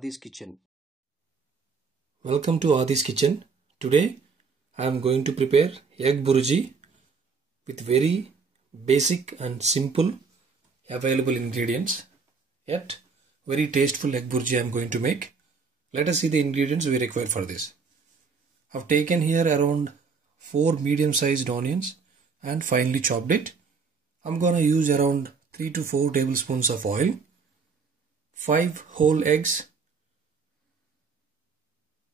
Adi's kitchen. Welcome to Adi's kitchen. Today I am going to prepare egg burji with very basic and simple available ingredients. Yet very tasteful egg burji I am going to make. Let us see the ingredients we require for this. I have taken here around 4 medium-sized onions and finely chopped it. I am going to use around 3 to 4 tablespoons of oil, 5 whole eggs,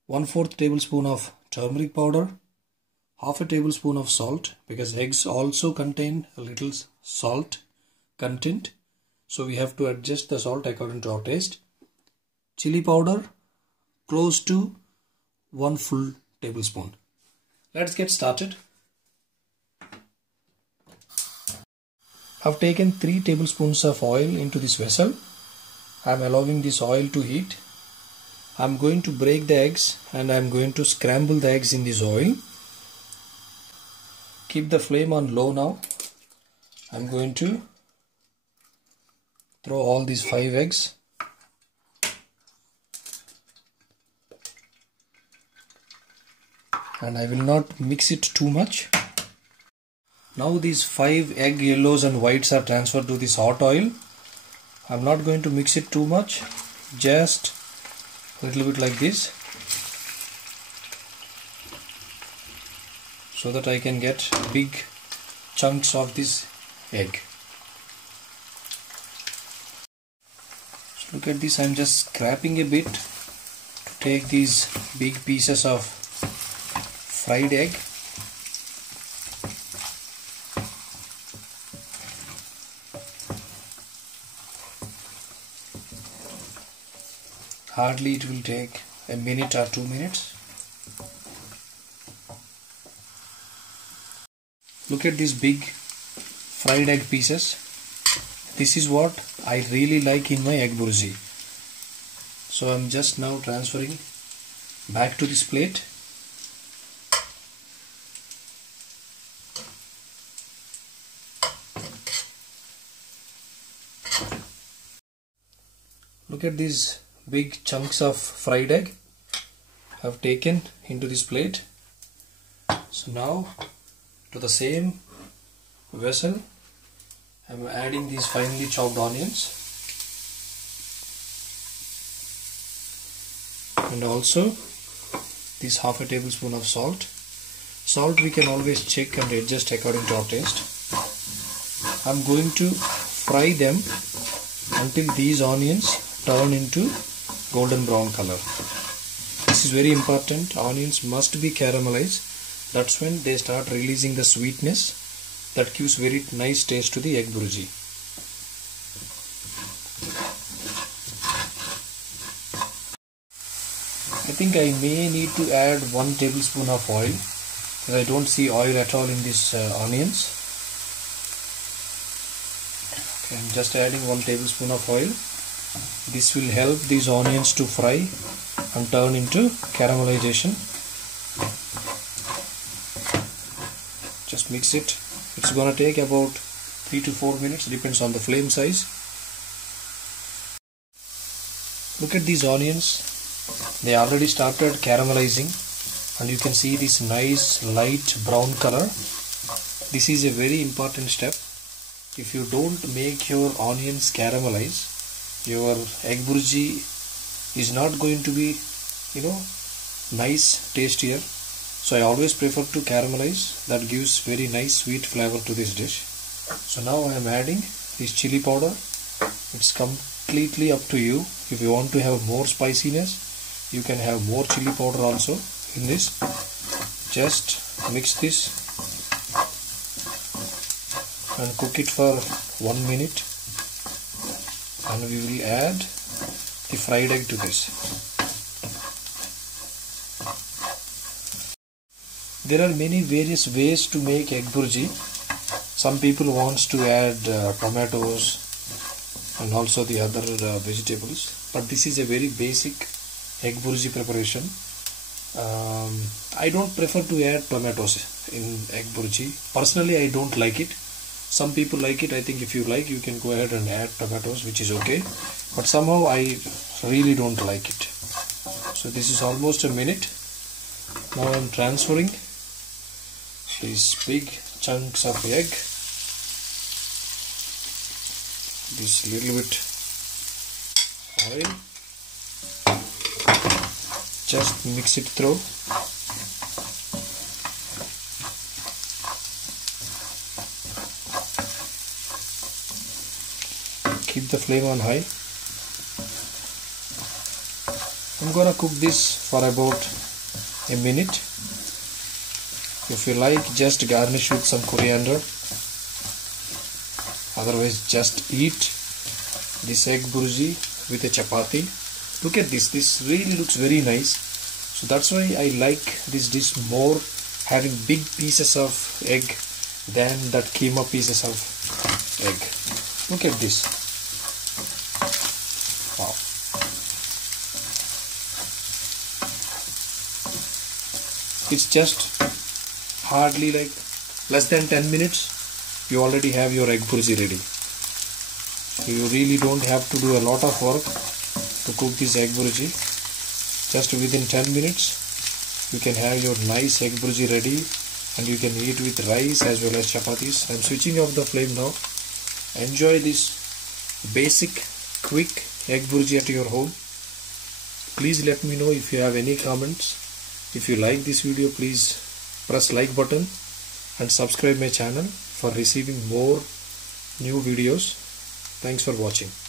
1/4 tablespoon of turmeric powder, half a tablespoon of salt, because eggs also contain a little salt content, so we have to adjust the salt according to our taste. Chili powder close to 1 full tablespoon. Let's get started. I've taken 3 tablespoons of oil into this vessel. I'm allowing this oil to heat. I'm going to break the eggs and I'm going to scramble the eggs in this oil. Keep the flame on low now. I'm going to throw all these 5 eggs. And I will not mix it too much. Now these 5 egg yellows and whites are transferred to this hot oil. I'm not going to mix it too much, just a little bit like this, so that I can get big chunks of this egg. So look at this, I'm just scraping a bit to take these big pieces of fried egg. Hardly it will take a minute or 2 minutes. Look at these big fried egg pieces. This is what I really like in my egg burji. So I'm just now transferring back to this plate. Look at these big chunks of fried egg I have taken into this plate. So now to the same vessel I am adding these finely chopped onions and also this half a tablespoon of salt. Salt we can always check and adjust according to our taste. I am going to fry them until these onions turn into golden brown color. This is very important. Onions must be caramelized. That's when they start releasing the sweetness that gives very nice taste to the egg burji. I think I may need to add 1 tablespoon of oil, because I don't see oil at all in these onions. Okay, I'm just adding 1 tablespoon of oil. This will help these onions to fry and turn into caramelization. Just mix it. It's gonna take about 3 to 4 minutes, depends on the flame size. Look at these onions. They already started caramelizing and you can see this nice light brown color. This is a very important step. If you don't make your onions caramelize, your egg burji is not going to be, nice taste here. So I always prefer to caramelize. That gives very nice sweet flavor to this dish. So now I am adding this chili powder. It's completely up to you. If you want to have more spiciness, you can have more chili powder also in this. Just mix this and cook it for 1 minute. And we will add the fried egg to this. There are many various ways to make egg burji. Some people wants to add tomatoes and also the other vegetables, but this is a very basic egg burji preparation. I don't prefer to add tomatoes in egg burji. Personally, I don't like it. Some people like it. I think if you like, you can go ahead and add tomatoes, which is okay. But somehow I really don't like it. So this is almost a minute. Now I'm transferring these big chunks of egg, this little bit oil, just mix it through. Keep the flame on high. I'm gonna cook this for about a minute. If you like, just garnish with some coriander. Otherwise, just eat this egg burji with a chapati. Look at this. This really looks very nice. So that's why I like this dish more, having big pieces of egg than that keema pieces of egg. Look at this. Wow. It's just hardly like less than 10 minutes. You already have your egg burji ready. So you really don't have to do a lot of work to cook this egg burji. Just within 10 minutes you can have your nice egg burji ready, and you can eat with rice as well as chapatis. I'm switching off the flame now. Enjoy this basic quick egg burji at your home. Please let me know if you have any comments. If you like this video, please press like button and subscribe my channel for receiving more new videos. Thanks for watching.